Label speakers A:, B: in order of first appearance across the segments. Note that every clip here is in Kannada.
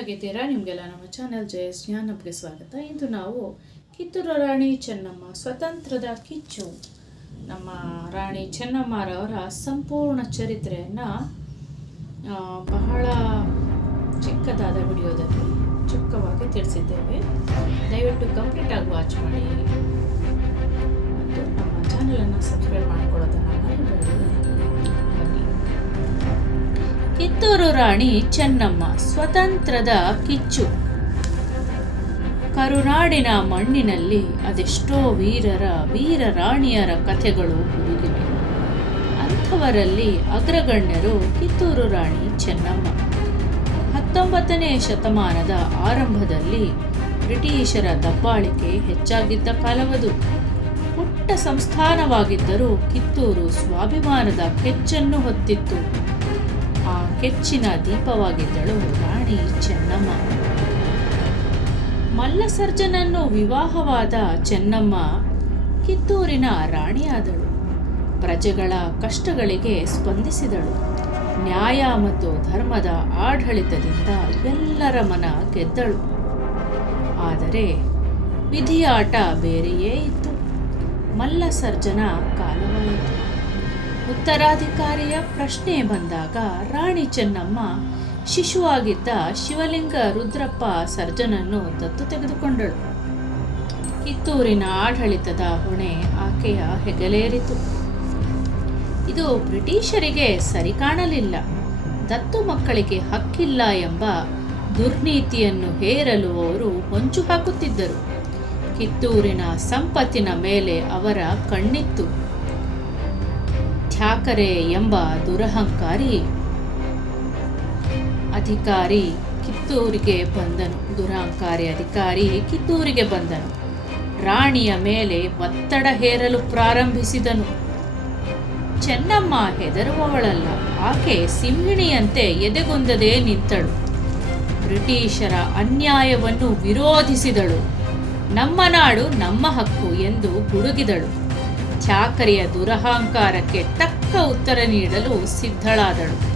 A: ಹೇಗಿದ್ದೀರಾ ನಿಮಗೆಲ್ಲ ನಮ್ಮ ಚಾನೆಲ್ ಜಯ ಜ್ಞಾನಬ್ಗೆ ಸ್ವಾಗತ. ಇಂದು ನಾವು ಕಿತ್ತೂರು ರಾಣಿ ಚೆನ್ನಮ್ಮ ಸ್ವತಂತ್ರದ ಕಿಚ್ಚು. ನಮ್ಮ ರಾಣಿ ಚೆನ್ನಮ್ಮರವರ ಸಂಪೂರ್ಣ ಚರಿತ್ರೆಯನ್ನು ಬಹಳ ಚಿಕ್ಕದಾದ ವಿಡಿಯೋದಲ್ಲಿ ಚುಕ್ಕವಾಗಿ ತಿಳಿಸಿದ್ದೇವೆ. ದಯವಿಟ್ಟು ಕಂಪ್ಲೀಟ್ ಆಗಿ ವಾಚ್ ಮಾಡಿ. ಮತ್ತು ನಮ್ಮ ಚಾನಲನ್ನು ಸಬ್ಸ್ಕ್ರೈಬ್ ಮಾಡ್ಕೊಳ್ಳೋದನ್ನು ಮರಿಬೇಡಿ. ಕಿತ್ತೂರು ರಾಣಿ ಚೆನ್ನಮ್ಮ, ಸ್ವತಂತ್ರದ ಕಿಚ್ಚು. ಕರುನಾಡಿನ ಮಣ್ಣಿನಲ್ಲಿ ಅದೆಷ್ಟೋ ವೀರರ, ವೀರ ರಾಣಿಯರ ಕಥೆಗಳು ಹುಡುಗಿವೆ ಅಂಥವರಲ್ಲಿ ಅಗ್ರಗಣ್ಯರು ಕಿತ್ತೂರು ರಾಣಿ ಚೆನ್ನಮ್ಮ. ಹತ್ತೊಂಬತ್ತನೇ ಶತಮಾನದ ಆರಂಭದಲ್ಲಿ ಬ್ರಿಟಿಷರ ದಬ್ಬಾಳಿಕೆ ಹೆಚ್ಚಾಗಿದ್ದ ಕಾಲವದು. ಪುಟ್ಟ ಸಂಸ್ಥಾನವಾಗಿದ್ದರೂ ಕಿತ್ತೂರು ಸ್ವಾಭಿಮಾನದ ಕೆಚ್ಚನ್ನು ಹೊತ್ತಿತ್ತು. ಆ ಕೆಚ್ಚಿನ ದೀಪವಾಗಿದ್ದಳು ರಾಣಿ ಚೆನ್ನಮ್ಮ. ಮಲ್ಲಸರ್ಜನನ್ನು ವಿವಾಹವಾದ ಚೆನ್ನಮ್ಮ ಕಿತ್ತೂರಿನ ರಾಣಿಯಾದಳು. ಪ್ರಜೆಗಳ ಕಷ್ಟಗಳಿಗೆ ಸ್ಪಂದಿಸಿದಳು. ನ್ಯಾಯ ಮತ್ತು ಧರ್ಮದ ಆಡಳಿತದಿಂದ ಎಲ್ಲರ ಮನ ಗೆದ್ದಳು ಆದರೆ ವಿಧಿಯಾಟ ಬೇರೆಯೇ ಇತ್ತು. ಮಲ್ಲಸರ್ಜನ ಕಾಲವಾಯಿತು. ಉತ್ತರಾಧಿಕಾರಿಯ ಪ್ರಶ್ನೆ ಬಂದಾಗ ರಾಣಿ ಚೆನ್ನಮ್ಮ ಶಿಶುವಾಗಿದ್ದ ಶಿವಲಿಂಗ ರುದ್ರಪ್ಪ ಸರ್ಜನನ್ನು ದತ್ತು ತೆಗೆದುಕೊಂಡಳು. ಕಿತ್ತೂರಿನ ಆಡಳಿತದ ಹೊಣೆ ಆಕೆಯ ಹೆಗಲೇರಿತು. ಇದು ಬ್ರಿಟಿಷರಿಗೆ ಸರಿ ಕಾಣಲಿಲ್ಲ. ದತ್ತು ಮಕ್ಕಳಿಗೆ ಹಕ್ಕಿಲ್ಲ ಎಂಬ ದುರ್ನೀತಿಯನ್ನು ಹೇರಲು ಅವರು ಹೊಂಚು ಹಾಕುತ್ತಿದ್ದರು. ಕಿತ್ತೂರಿನ ಸಂಪತ್ತಿನ ಮೇಲೆ ಅವರ ಕಣ್ಣಿತ್ತು. ಠ್ಯಾಕರೆ ಎಂಬ ದುರಹಂಕಾರಿ ಅಧಿಕಾರಿ ಕಿತ್ತೂರಿಗೆ ಬಂದನು. ದುರಹಂಕಾರಿ ಅಧಿಕಾರಿ ಕಿತ್ತೂರಿಗೆ ಬಂದನು. ರಾಣಿಯ ಮೇಲೆ ಒತ್ತಡ ಹೇರಲು ಪ್ರಾರಂಭಿಸಿದನು. ಚೆನ್ನಮ್ಮ ಹೆದರುವವಳಲ್ಲ. ಆಕೆ ಸಿಂಹಿಣಿಯಂತೆ ಎದೆಗೊಂದದೇ ನಿಂತಳು. ಬ್ರಿಟಿಷರ ಅನ್ಯಾಯವನ್ನು ವಿರೋಧಿಸಿದಳು. ನಮ್ಮ ನಾಡು ನಮ್ಮ ಹಕ್ಕು ಎಂದು ಗುಡುಗಿದಳು. ಚಾಕರಿಯ ದುರಹಂಕಾರಕ್ಕೆ ತಕ್ಕ ಉತ್ತರ ನೀಡಲು ಸಿದ್ಧಳಾದಳು.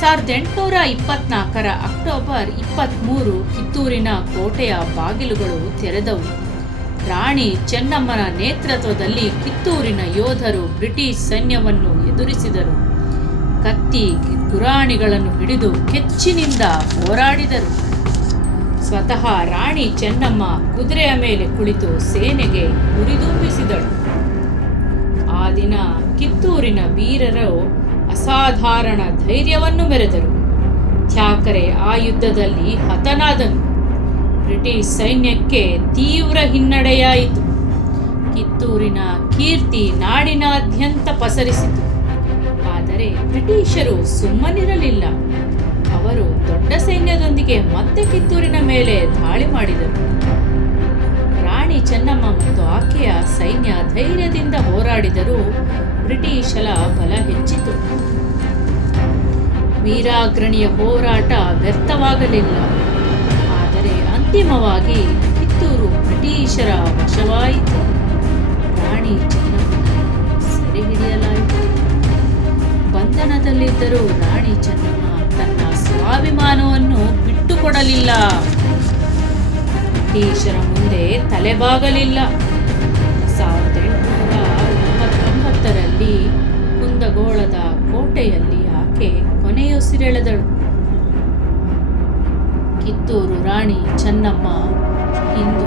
A: ಸಾವಿರದ ಎಂಟುನೂರ ಇಪ್ಪತ್ನಾಲ್ಕರ ಅಕ್ಟೋಬರ್ ಇಪ್ಪತ್ತ್ಮೂರು ಕಿತ್ತೂರಿನ ಕೋಟೆಯ ಬಾಗಿಲುಗಳು ತೆರೆದವು. ರಾಣಿ ಚೆನ್ನಮ್ಮನ ನೇತೃತ್ವದಲ್ಲಿ ಕಿತ್ತೂರಿನ ಯೋಧರು ಬ್ರಿಟಿಷ್ ಸೈನ್ಯವನ್ನು ಎದುರಿಸಿದರು. ಕತ್ತಿ ಗುರಾಣಿಗಳನ್ನು ಹಿಡಿದು ಕೆಚ್ಚಿನಿಂದ ಹೋರಾಡಿದರು. ಸ್ವತಃ ರಾಣಿ ಚೆನ್ನಮ್ಮ ಕುದುರೆಯ ಮೇಲೆ ಕುಳಿತು ಸೇನೆಗೆ ಹುರಿದುಂಬಿಸಿದಳು ಆ ದಿನ ಕಿತ್ತೂರಿನ ವೀರರು ಅಸಾಧಾರಣ ಧೈರ್ಯವನ್ನು ಮೆರೆದರು. ಚಾಕರೆ ಆ ಯುದ್ಧದಲ್ಲಿ ಹತನಾದನು. ಬ್ರಿಟಿಷ್ ಸೈನ್ಯಕ್ಕೆ ತೀವ್ರ ಹಿನ್ನಡೆಯಾಯಿತು. ಕಿತ್ತೂರಿನ ಕೀರ್ತಿ ನಾಡಿನಾದ್ಯಂತ ಪಸರಿಸಿತು. ಆದರೆ ಬ್ರಿಟಿಷರು ಸುಮ್ಮನಿರಲಿಲ್ಲ. ಅವರು ದೊಡ್ಡ ಸೈನ್ಯದೊಂದಿಗೆ ಮತ್ತೆ ಕಿತ್ತೂರಿನ ಮೇಲೆ ದಾಳಿ ಮಾಡಿದರು. ಆಕೆಯ ಸೈನ್ಯ ಧೈರ್ಯದಿಂದ ಹೋರಾಡಿದರೂ ಬ್ರಿಟಿಷರ ಬಲ ಹೆಚ್ಚಿತು. ವೀರಾಗ್ರಣಿಯ ಹೋರಾಟ ವ್ಯರ್ಥವಾಗಲಿಲ್ಲ. ಆದರೆ ಅಂತಿಮವಾಗಿ ಕಿತ್ತೂರು ಬ್ರಿಟಿಷರ ವಶವಾಯಿತು. ರಾಣಿ ಚೆನ್ನಮ್ಮನ ಸೆರೆ ಹಿಡಿಯಲಾಯಿತು. ಬಂಧನದಲ್ಲಿದ್ದರೂ ರಾಣಿ ಚೆನ್ನಮ್ಮ ತನ್ನ ಸ್ವಾಭಿಮಾನವನ್ನು ಬಿಟ್ಟುಕೊಡಲಿಲ್ಲ. ಬ್ರಿಟಿಷರ ಮುಂದೆ ತಲೆಬಾಗಲಿಲ್ಲ. ಕುಂದಗೋಳದ ಕೋಟೆಯಲ್ಲಿ ಆಕೆ ಕೊನೆಯುಸಿರೆಳೆದಳು ಕಿತ್ತೂರು ರಾಣಿ ಚೆನ್ನಮ್ಮ ಇಂದು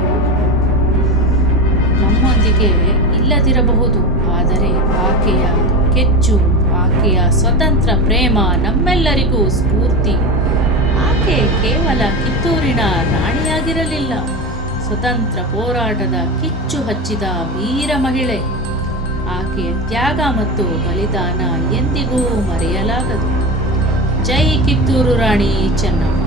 A: ನಮ್ಮೊಂದಿಗೆ ಇಲ್ಲದಿರಬಹುದು, ಆದರೆ ಆಕೆಯ ಕೆಚ್ಚು, ಆಕೆಯ ಸ್ವತಂತ್ರ ಪ್ರೇಮ ನಮ್ಮೆಲ್ಲರಿಗೂ ಸ್ಫೂರ್ತಿ. ಆಕೆ ಕೇವಲ ಕಿತ್ತೂರಿನ ರಾಣಿಯಾಗಿರಲಿಲ್ಲ. ಸ್ವತಂತ್ರ ಹೋರಾಟದ ಕಿಚ್ಚು ಹಚ್ಚಿದ ವೀರ ಮಹಿಳೆ. ಆಕೆಯ ತ್ಯಾಗ ಮತ್ತು ಬಲಿದಾನ ಎಂದಿಗೂ ಮರೆಯಲಾಗದು. ಜೈ ಕಿತ್ತೂರು ರಾಣಿ ಚೆನ್ನಮ್ಮ.